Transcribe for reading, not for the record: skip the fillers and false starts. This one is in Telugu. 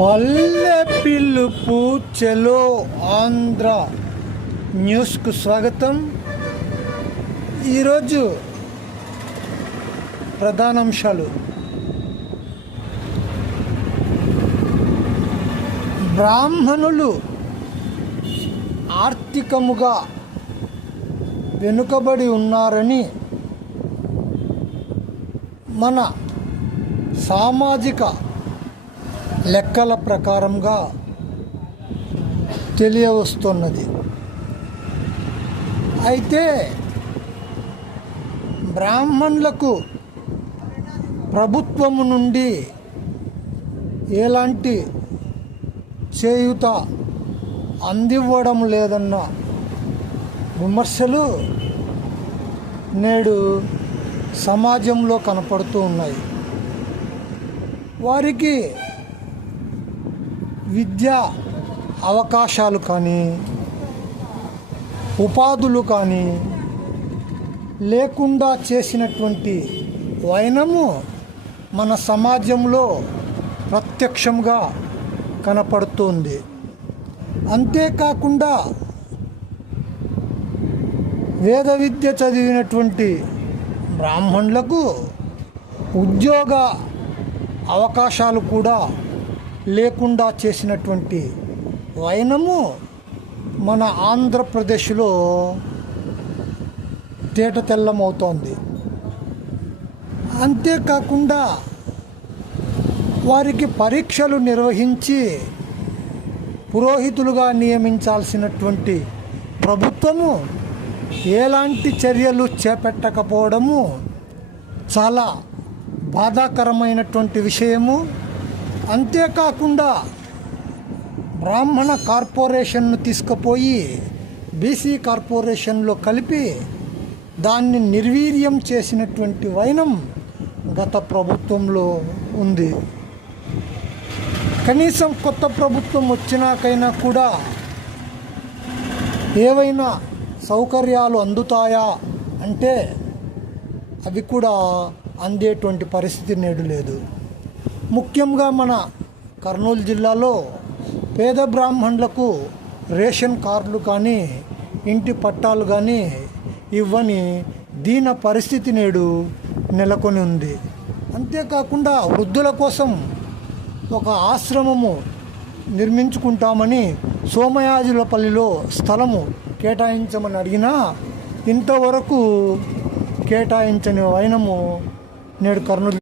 పల్లె పిలుపు చెలో ఆంధ్ర న్యూస్కు స్వాగతం. ఈరోజు ప్రధానాంశాలు: బ్రాహ్మణులు ఆర్థికముగా వెనుకబడి ఉన్నారని మన సామాజిక లెక్కల ప్రకారంగా తెలియవస్తున్నది. అయితే బ్రాహ్మణులకు ప్రభుత్వము నుండి ఎలాంటి చేయూత అందివ్వడం లేదన్న విమర్శలు నేడు సమాజంలో కనపడుతూ ఉన్నాయి. వారికి విద్యా అవకాశాలు కానీ ఉపాధులు కానీ లేకుండా చేసినటువంటి వైనము మన సమాజంలో ప్రత్యక్షంగా కనపడుతుంది. అంతేకాకుండా వేద విద్య చదివినటువంటి బ్రాహ్మణులకు ఉద్యోగ అవకాశాలు కూడా లేకుండా చేసినటువంటి వైనము మన ఆంధ్రప్రదేశ్లో తేటతెల్లమవుతోంది. అంతేకాకుండా వారికి పరీక్షలు నిర్వహించి పురోహితులుగా నియమించాల్సినటువంటి ప్రభుత్వము ఎలాంటి చర్యలు చేపట్టకపోవడము చాలా బాధాకరమైనటువంటి విషయము. అంతేకాకుండా బ్రాహ్మణ కార్పొరేషన్ను తీసుకుపోయి బీసీ కార్పొరేషన్లో కలిపి దాన్ని నిర్వీర్యం చేసినటువంటి వైనం గత ప్రభుత్వంలో ఉంది. కనీసం కొత్త ప్రభుత్వం వచ్చినాకైనా కూడా ఏవైనా సౌకర్యాలు అందుతాయా అంటే అవి కూడా అందేటువంటి పరిస్థితి నేడు లేదు. ముఖ్యంగా మన కర్నూలు జిల్లాలో పేద బ్రాహ్మణులకు రేషన్ కార్డులు కానీ ఇంటి పట్టాలు కానీ ఇవ్వని దీన పరిస్థితి నేడు నెలకొని ఉంది. అంతేకాకుండా వృద్ధుల కోసం ఒక ఆశ్రమము నిర్మించుకుంటామని సోమయాజులపల్లిలో స్థలము కేటాయించమని అడిగినా ఇంతవరకు కేటాయించని వైనము నేడు కర్నూలు